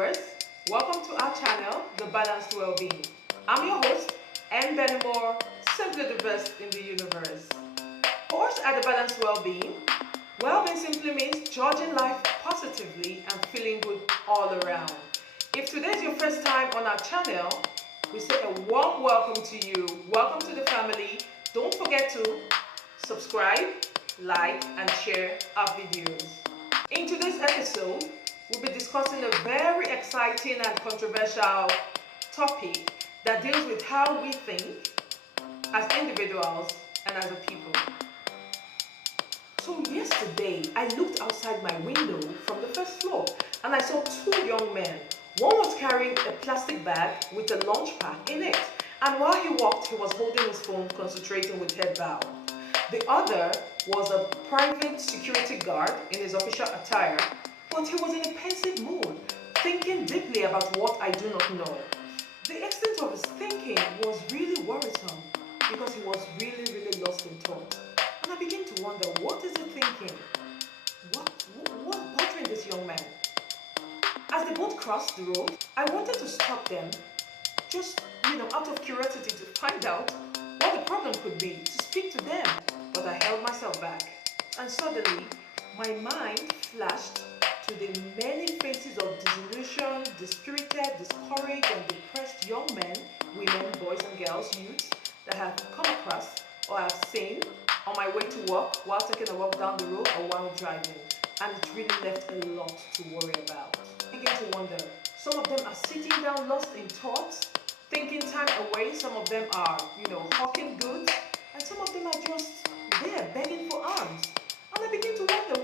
viewers, welcome to our channel, The Balanced Wellbeing. I'm your host, M. Benimore, simply the best in the universe. For us at The Balanced Wellbeing, well-being simply means judging life positively and feeling good all around. If today is your first time on our channel, we say a warm welcome to you. Welcome to the family. Don't forget to subscribe, like, and share our videos. In today's episode, we'll be discussing a very exciting and controversial topic that deals with how we think as individuals and as a people. So yesterday, I looked outside my window from the first floor and I saw two young men. One was carrying a plastic bag with a lunch pack in it, and while he walked, he was holding his phone, concentrating with head bowed. The other was a private security guard in his official attire, but he was in a pensive mood, thinking deeply about what I do not know. The extent of his thinking was really worrisome because he was really lost in thought. And I began to wonder, what is he thinking? What's bothering this young man? As they both crossed the road, I wanted to stop them, just, out of curiosity to find out what the problem could be, to speak to them. But I held myself back. And suddenly, my mind flashed to the many faces of disillusioned, dispirited, discouraged, and depressed young men, women, boys and girls, youths that I have come across or have seen on my way to work, while taking a walk down the road, or while driving. And it really left a lot to worry about. I began to wonder, some of them are sitting down lost in thoughts, thinking time away. Some of them are, hawking goods, and some of them are just there begging for alms. And I begin to wonder,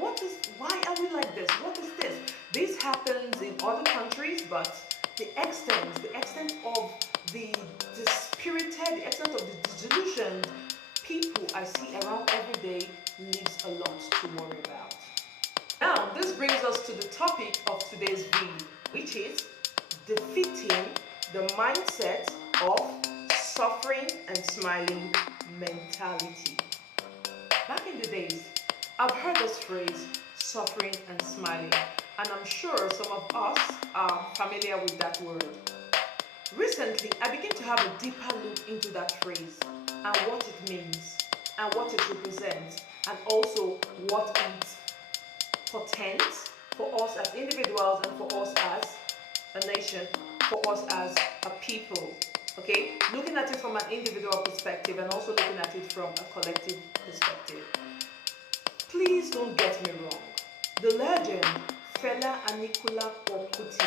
why are we like this? What is this? This happens in other countries, but the extent of the dispirited, the extent of the disillusioned people I see around every day leaves a lot to worry about. Now, this brings us to the topic of today's video, which is defeating the mindset of suffering and smiling mentality. Back in the days, I've heard this phrase, suffering and smiling, and I'm sure some of us are familiar with that word. Recently, I began to have a deeper look into that phrase and what it means and what it represents, and also what it portends for us as individuals and for us as a nation, for us as a people. Okay, looking at it from an individual perspective and also looking at it from a collective perspective. Please don't get me wrong. The legend Fela Kuti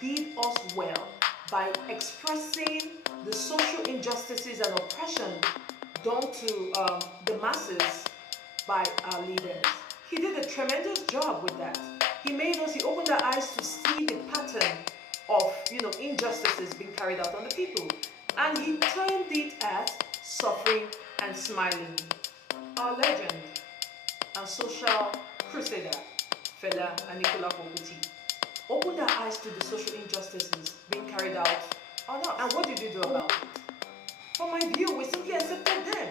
did us well by expressing the social injustices and oppression done to the masses by our leaders. He did a tremendous job with that. He opened our eyes to see the pattern of injustices being carried out on the people, and he termed it as suffering and smiling. Our legend and social crusader Fela Kuti opened our eyes to the social injustices being carried out on us. And what did you do about it? From my view, we simply accepted them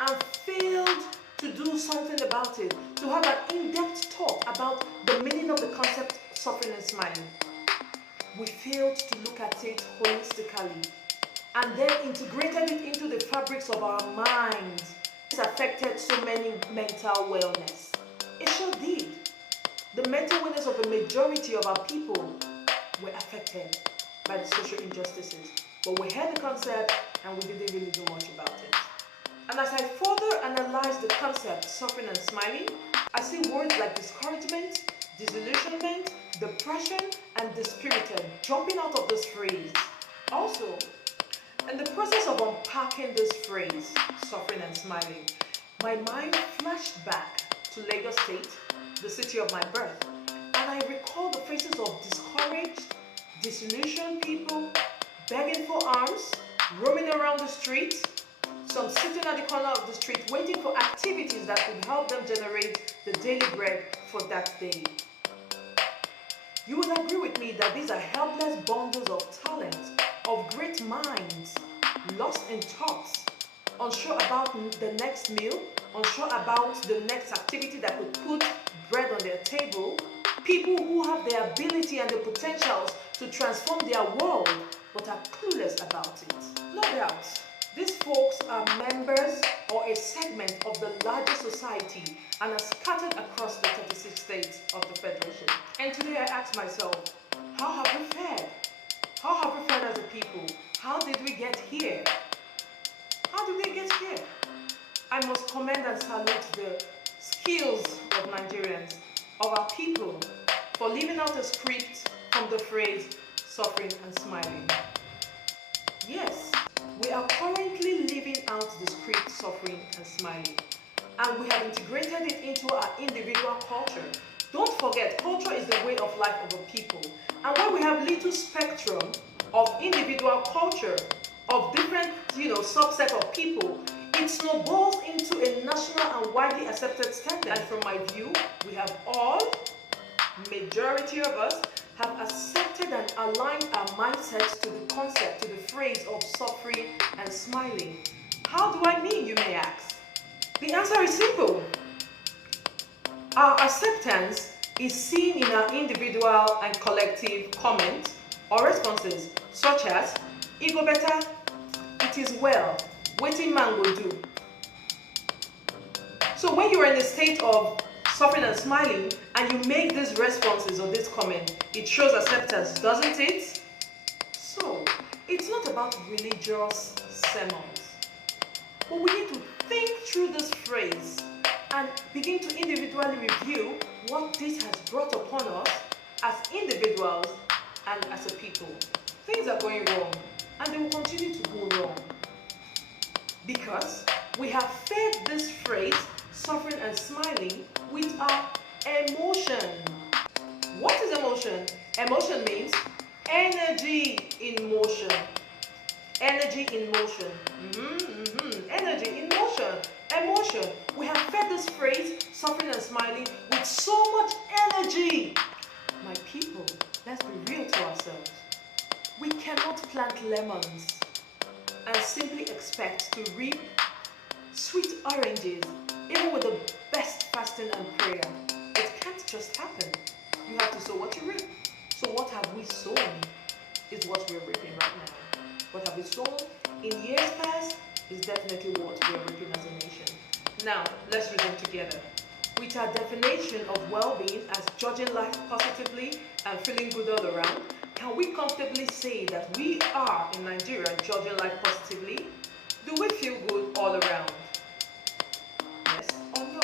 and failed to do something about it, to have an in-depth talk about the meaning of the concept suffering and smiling. We failed to look at it holistically and then integrated it into the fabrics of our minds. This affected so many mental wellness. It sure did. The mental wellness of the majority of our people were affected by the social injustices. But we heard the concept and we didn't really do much about it. And as I further analyze the concept suffering and smiling, I see words like discouragement, disillusionment, depression, and dispirited jumping out of this phrase. Also, in the process of unpacking this phrase, suffering and smiling, my mind flashed back to Lagos State, the city of my birth, and I recall the faces of discouraged, disillusioned people begging for alms, roaming around the streets, some sitting at the corner of the street waiting for activities that could help them generate the daily bread for that day. You will agree with me that these are helpless bundles of talent, of great minds, lost in thoughts, unsure about the next meal, unsure about the next activity that could put bread on their table, People who have the ability and the potentials to transform their world but are clueless about it. No doubt, these folks are members or a segment of the larger society and are scattered across the 36 states of the Federation. And today I ask myself, how have we fared? How have we fared as a people? How did we get here? How did we get here? I must commend and salute the skills of Nigerians, of our people, for leaving out a script from the phrase suffering and smiling. Yes, we are currently living out the script suffering and smiling, and we have integrated it into our individual culture. Don't forget, culture is the way of life of a people, and when we have little spectrum of individual culture, of different subset of people, it snowballs into a national and widely accepted standard. And from my view, we have all, majority of us, have accepted and aligned our mindsets to the concept, to the phrase of suffering and smiling. How do I mean, you may ask? The answer is simple. Our acceptance is seen in our individual and collective comments or responses, such as, "E go better," "It is well," "Wetin man go do." So when you are in a state of suffering and smiling, and you make these responses or this comment, it shows acceptance, doesn't it? So, it's not about religious sermons, but we need to think through this phrase and begin to individually review what this has brought upon us as individuals and as a people. Things are going wrong, and they will continue to go wrong, because we have fed this phrase, suffering and smiling, with our emotion. What is emotion? Emotion means energy in motion. Energy in motion. Energy in motion. Emotion. We have fed this phrase, suffering and smiling, with so much energy. My people, let's be real to ourselves. We cannot plant lemons and simply expect to reap sweet oranges, even with the best fasting and prayer. It can't just happen. You have to sow what you reap. So what have we sown is what we're reaping right now. What have we sown in years past is definitely what we're reaping as a nation. Now, let's reason together. With our definition of well-being as judging life positively and feeling good all around, can we comfortably say that we are in Nigeria judging life positively? Do we feel good all around? Yes or no?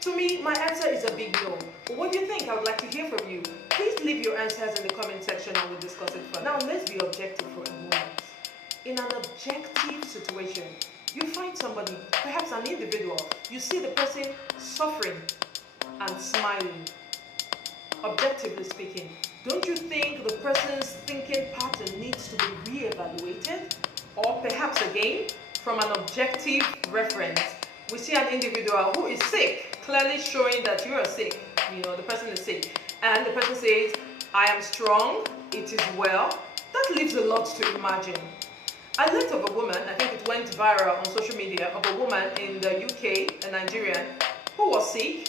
To me, my answer is a big no. But what do you think? I would like to hear from you. Please leave your answers in the comment section and we'll discuss it further. Now, let's be objective for a moment. In an objective situation, you find somebody, perhaps an individual, you see the person suffering and smiling. Objectively speaking, don't you think the person's thinking pattern needs to be re-evaluated? Or perhaps again, from an objective reference, we see an individual who is sick, clearly showing that you are sick. The person is sick. And the person says, "I am strong, it is well." That leaves a lot to imagine. I learned of a woman, I think it went viral on social media, of a woman in the UK, a Nigerian, who was sick.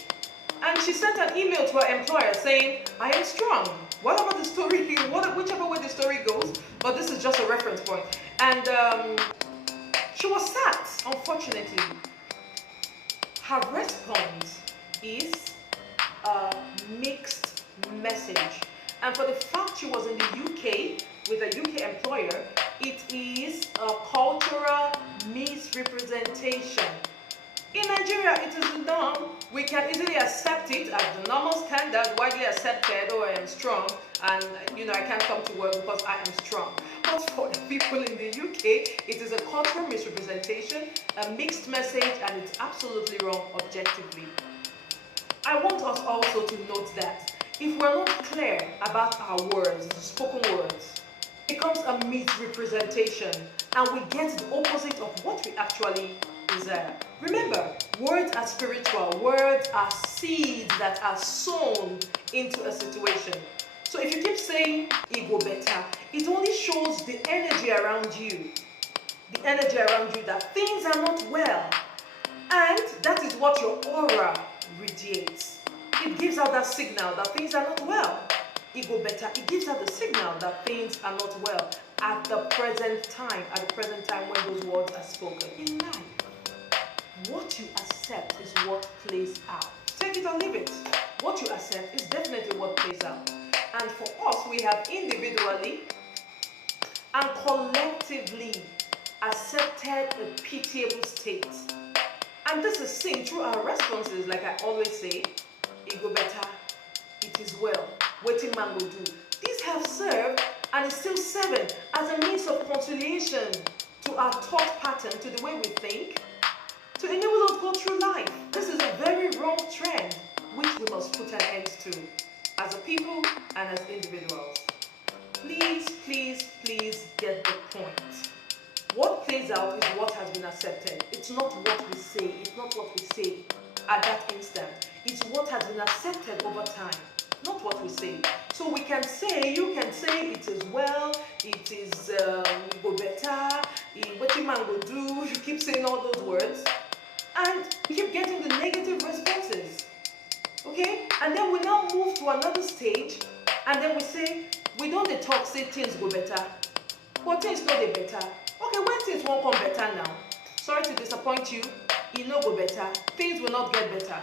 And she sent an email to her employer saying, "I am strong." Whatever the story, whichever way the story goes, but this is just a reference point. And she was sacked, unfortunately. Her response is a mixed message. And for the fact she was in the UK with a UK employer, it is a cultural misrepresentation. In Nigeria, it is the norm. We can easily accept it as the normal standard, widely accepted. "Oh, I am strong, and I can't come to work because I am strong." But for the people in the UK, it is a cultural misrepresentation, a mixed message, and it's absolutely wrong objectively. I want us also to note that if we're not clear about our words, spoken words, it becomes a misrepresentation, and we get the opposite of what we actually desire. Remember, words are spiritual. Words are seeds that are sown into a situation. So if you keep saying, "E go better," it only shows the energy around you. The energy around you that things are not well. And that is what your aura radiates. It gives out that signal that things are not well. It go better. It gives out the signal that things are not well at the present time when those words are spoken. In life, what you accept is what plays out. Take it or leave it. What you accept is definitely what plays out. And for us, we have individually and collectively accepted a pitiable state. And this is seen through our responses, like I always say, it go better, it is well, waiting man will do. These have served and is still serving as a means of conciliation to our thought pattern, to the way we think, to enable us to go through life. This is a very wrong trend which we must put an end to as a people and as individuals. Please, please, please get the point. What plays out is what has been accepted. It's not what we say. It's not what we say at that instant. It's what has been accepted over time, not what we say. So we can say, you can say it is well, it is go better, what you man will do. You keep saying all those words and you keep getting the negative responses. Okay? And then we now move to another stage and then we say, we don't talk, say things go better. But things no dey better. Okay, when things won't come better now, sorry to disappoint you, it no go better. Things will not get better.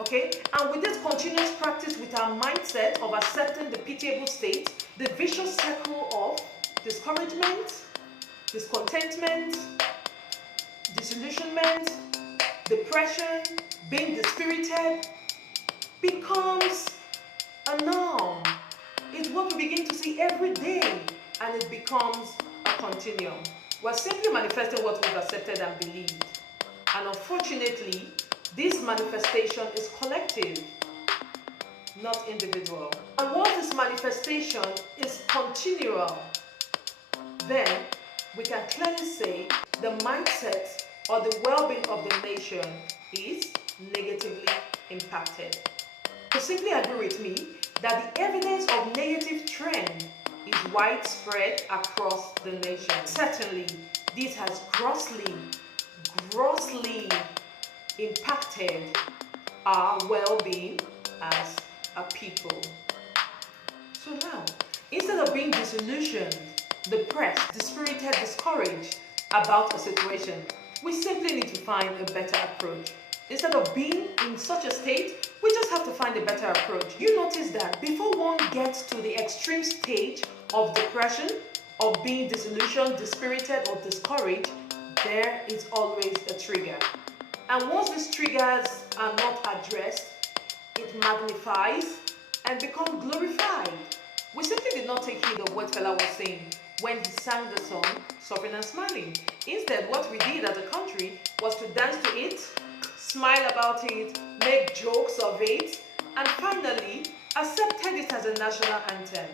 Okay? And with this continuous practice with our mindset of accepting the pitiable state, the vicious circle of discouragement, discontentment, disillusionment, depression, being dispirited, becomes a norm. It's what we begin to see every day, and it becomes a continuum. We're simply manifesting what we've accepted and believed. And unfortunately, this manifestation is collective, not individual. And once this manifestation is continual, then we can clearly say the mindset or the well-being of the nation is negatively impacted. So simply agree with me that the evidence of negative trend is widespread across the nation. Certainly, this has grossly impacted our well-being as a people. So now, instead of being disillusioned, depressed, dispirited, discouraged about a situation, we simply need to find a better approach. Instead of being in such a state, we just have to find a better approach. You notice that before one gets to the extreme stage of depression, of being disillusioned, dispirited, or discouraged, there is always a trigger. And once these triggers are not addressed, it magnifies and becomes glorified. We simply did not take heed of what Fela was saying when he sang the song, Suffering and Smiling. Instead, what we did as a country was to dance to it, smile about it, make jokes of it, and finally accepted it as a national anthem.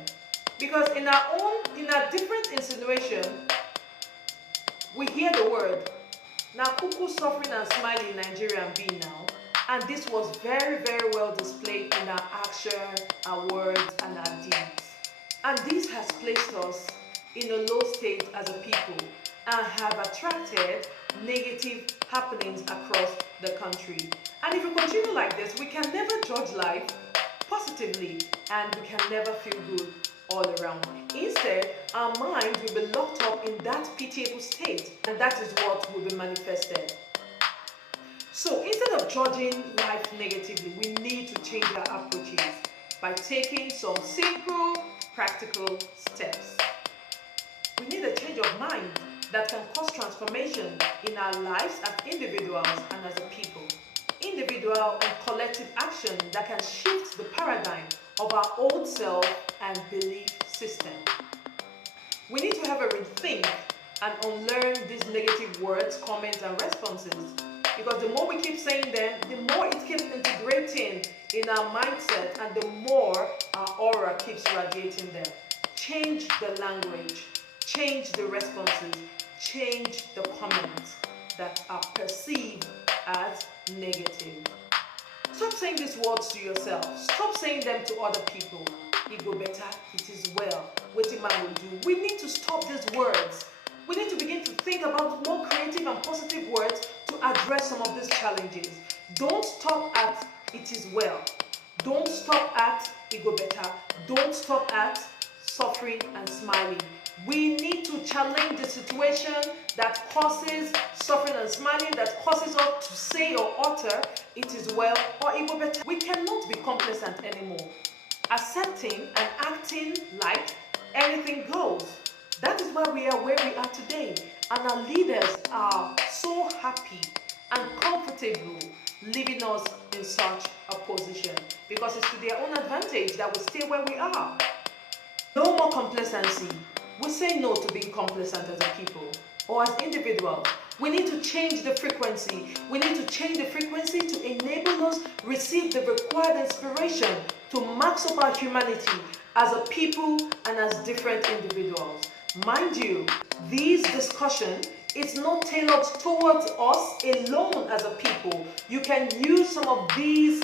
Because in our different insinuation, we hear the word, now kuku suffering and smiling in Nigeria and be now. And this was very, very well displayed in our action, our words, and our deeds. And this has placed us in a low state as a people and have attracted negative happenings across the country. And if we continue like this, we can never judge life positively and we can never feel good all around. Instead, our minds will be locked up in that pitiable state, and that is what will be manifested. So instead of judging life negatively, we need to change our approaches by taking some simple, practical steps. We need a change of mind that can cause transformation in our lives as individuals and as a people. Individual and collective action that can shift the paradigm of our old self and belief system. We need to have a rethink and unlearn these negative words, comments, and responses. Because the more we keep saying them, the more it keeps integrating in our mindset and the more our aura keeps radiating them. Change the language, change the responses, change the comments that are perceived as negative. Stop saying these words to yourself. Stop saying them to other people. It go better, it is well, what a man will do. We need to stop these words. We need to begin to think about more creative and positive words to address some of these challenges. Don't stop at it is well. Don't stop at ego better. Don't stop at suffering and smiling. We need to challenge the situation that causes suffering and smiling, that causes us to say or utter, it is well or ego better. We cannot be complacent anymore, accepting and acting like anything goes. That is why we are where we are today. And our leaders are so happy and comfortable leaving us in such a position, because it's to their own advantage that we stay where we are. No more complacency. We say no to being complacent as a people or as individuals. We need to change the frequency. We need to change the frequency to enable us receive the required inspiration to max up our humanity as a people and as different individuals. Mind you, this discussion is not tailored towards us alone as a people. You can use some of these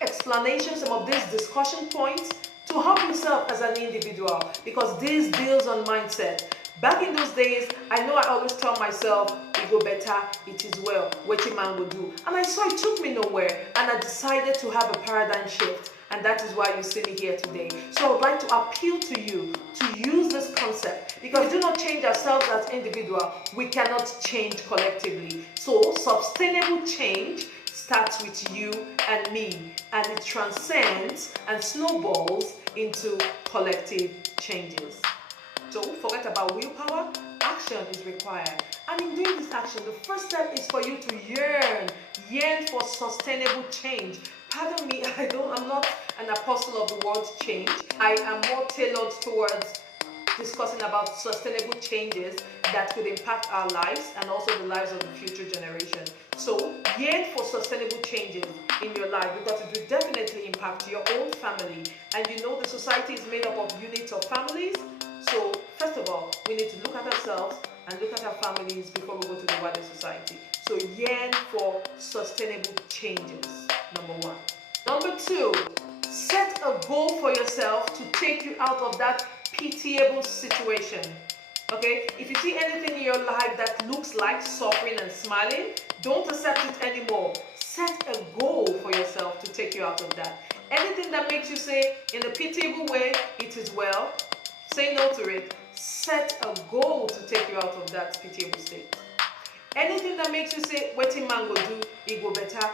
explanations, some of these discussion points to help yourself as an individual, because this deals on mindset. Back in those days, I know I always tell myself, it go better, it is well, what a man will do. And I saw it took me nowhere, and I decided to have a paradigm shift. And that is why you see me here today. So I would like to appeal to you to use this concept, because if we do not change ourselves as individuals, we cannot change collectively. So sustainable change starts with you and me, and it transcends and snowballs into collective changes. So don't forget about willpower. Action is required, and in doing this action, the first step is for you to yearn for sustainable change. Pardon me, I'm not an apostle of the word change. I am more tailored towards discussing about sustainable changes that could impact our lives and also the lives of the future generation. So yearn for sustainable changes in your life, because it will definitely impact your own family. And you know the society is made up of units of families. So first of all, we need to look at ourselves and look at our families before we go to the wider society. So yearn for sustainable changes, number one. Number two, set a goal for yourself to take you out of that pitiable situation. Okay, if you see anything in your life that looks like suffering and smiling, don't accept it anymore. Set a goal for yourself to take you out of that. Anything that makes you say in a pitiable way, it is well, say no to it. Set a goal to take you out of that pitiable state. Anything that makes you say, what a man will do, it go better,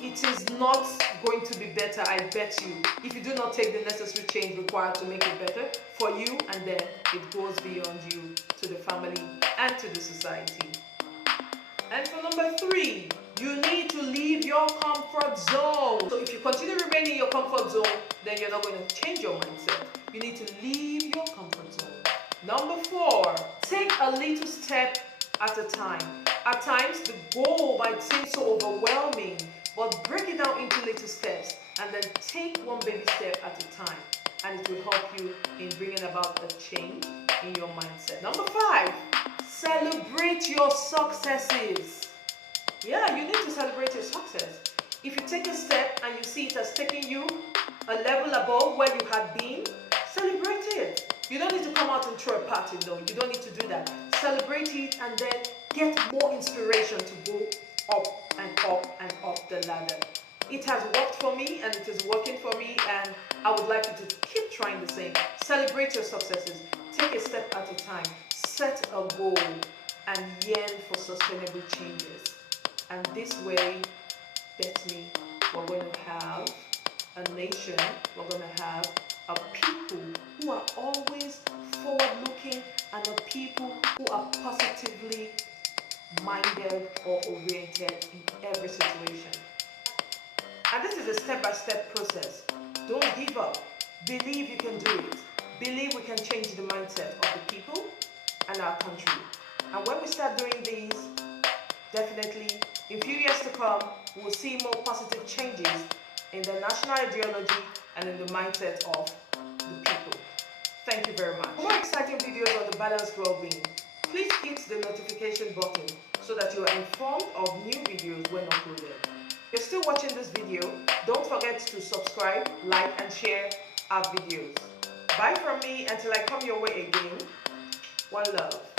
it is not going to be better, I bet you, if you do not take the necessary change required to make it better for you, and then it goes beyond you to the family and to the society. And for number three, you need to leave your comfort zone. So if you continue remaining in your comfort zone, then you're not going to change your mindset. You need to leave your comfort zone. Number four, take a little step at a time. At times, the goal might seem so overwhelming, but break it down into little steps and then take one baby step at a time, and it will help you in bringing about a change in your mindset. Number five, celebrate your successes. Yeah, you need to celebrate your success. If you take a step and you see it as taking you a level above where you had been, celebrate it. You don't need to come out and throw a party, no. You don't need to do that. Celebrate it and then get more inspiration to go up and up and up the ladder. It has worked for me and it is working for me, and I would like you to keep trying the same. Celebrate your successes. Take a step at a time. Set a goal and yearn for sustainable changes. And this way, bet me, we're going to have a nation, we're going to have a people who are always forward-looking, and a people who are positively minded or oriented in every situation. And this is a step-by-step process. Don't give up. Believe you can do it. Believe we can change the mindset of the people and our country. And when we start doing these, definitely in few years to come, we'll see more positive changes in the national ideology and in the mindset of the people. Thank you very much. For more exciting videos on the balanced well-being, please hit the notification button so that you are informed of new videos when uploaded. If you're still watching this video, don't forget to subscribe, like, and share our videos. Bye from me until I come your way again. One love.